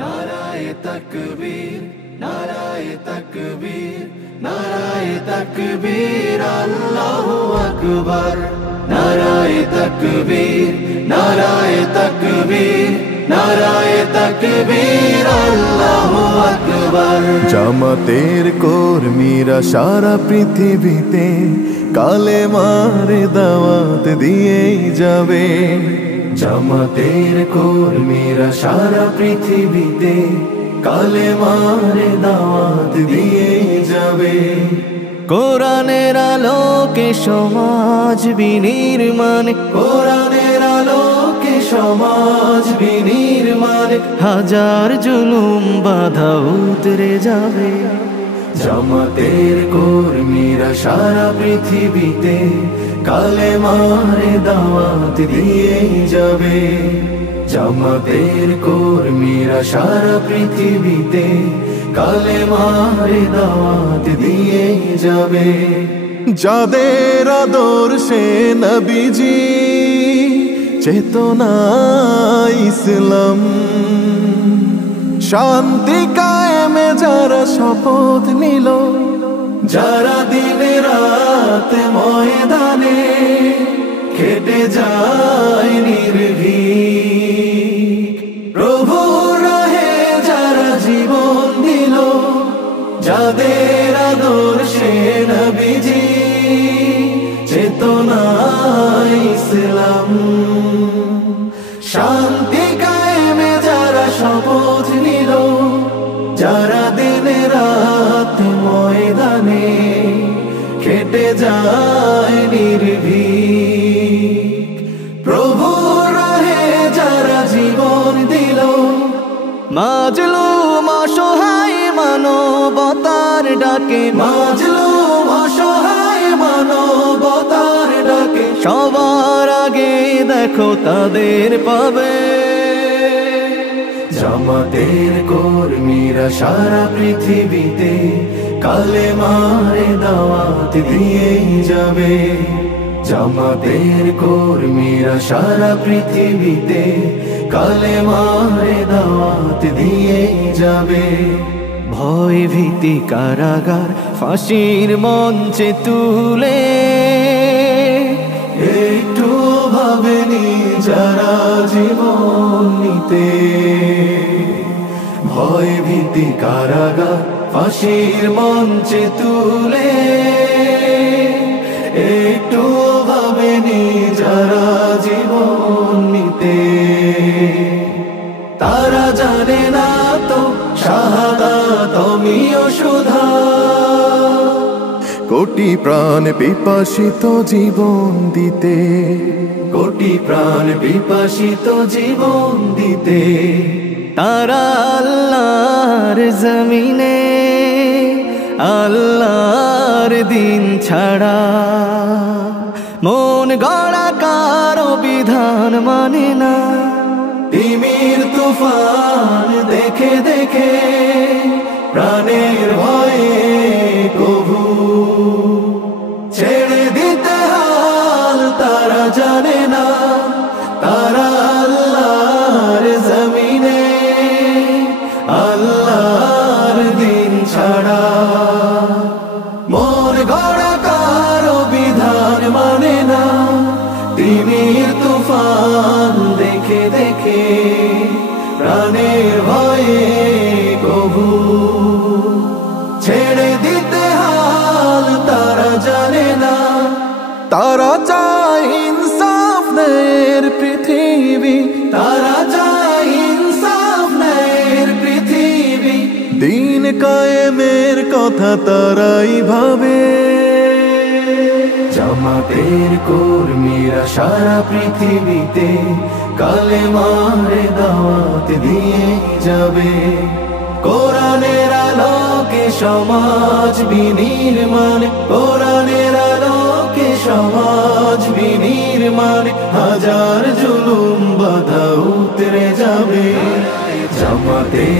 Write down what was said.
नाराए तकबीर, नाराए तकबीर, नाराए तकबीर, अल्लाहु अकबर। नाराए तकबीर, नाराए तकबीर, नाराए तकबीर, अल्लाहु अकबर। জামাতের কর্মীরা সারা পৃথিবীতে কালেমার দাওয়াত দিয়েই যাবে। জামাতের কর্মীরা সারা পৃথিবীতে কালেমার দাওয়াত দিয়েই যাবে। কোরআনের আলোকে সমাজ বিনির্মাণ, কোরআনের আলোকে সমাজ বিনির্মাণ, হাজার জুলুম বাধা উতরে যাবে। জামাতের কর্মীরা সারা পৃথিবীতে কালেমার দাওয়াত দিয়েই যাবে। জামাতের কর্মীরা সারা পৃথিবীতে কালেমার দাওয়াত দিয়েই যাবে। যাদের আদর্শে নবীজি চেতনা ইসলাম, শান্তি কায়েমে যারা শপথ নিল, যারা দিনে রাত ময়দানে খেটে যায় নির্ভীক, প্রভুর রাহে যারা জীবন দিল, যাদের আদর্শে নবীজি চেতনা ইসলাম, শান্তি কায়েমে যারা শপথ নিল, যারা দিনে রাত ময়দানে খেটে যায় নির্ভীক, প্রভুর রাহে যারা জীবন দিল, মাজলুম অসহায় মানবতার ডাকে, মাজলুম অসহায় মানবতার ডাকে, সবার আগে দেখো তাদের পাবে। জামাতের কর্মীরা সারা পৃথিবীতে কালেমার দাওয়াত দিয়েই যাবে। জামাতের কর্মীরা সারা পৃথিবীতে কালেমার দাওয়াত দিয়েই যাবে। ভয় ভীতি কারাগার ফাঁসির মঞ্চে তুলে, একটু ভাবেনি যারা জীবন নিতে, ভয় ভীতি কারাগার ফাঁসির মঞ্চে তুলে, একটু ভাবেনি যারা জীবন নিতে, তারা জানে না তো শাহাদাত অমিয় সুধা। কোটি প্রাণ পিপাসিত জীবন দিতে, কোটি প্রাণ বিপাসিত জীবন দিতে, তারা আল্লাহর জমিনে আল্লাহর দিন ছাড়া মন গড়া কারো বিধান মানে না। তিমির তুফান দেখে দেখে প্রাণের ভয়ে কভু ছেড়ে দিতে হাল তারা জানে না। তারা আল্লাহর জমিনে আল্লাহর দিন ছাড়া মন গড়া কারো বিধান মানে না। তিমির তুফান দেখে দেখে প্রাণের ভয়ে কভু ছেড়ে দিতে হাল তারা জানে না। তারা চায় ইনসাফ ন্যায়ের পৃথিবী, তারা চায় ইনসাফ ন্যায়ের পৃথিবী, দিন কায়েমের কথা তারাই ভাবে। জামাতের কর্মীরা সারা পৃথিবীতে কালেমার দাওয়াত দিয়ে যাবে। কোরআনের আলোকে সমাজ বিনির্মাণ, কোরআনের আলোকে সমাজ বিনির্মাণ, হাজার জুলুম বাধা উতরে যাবে। জামাতের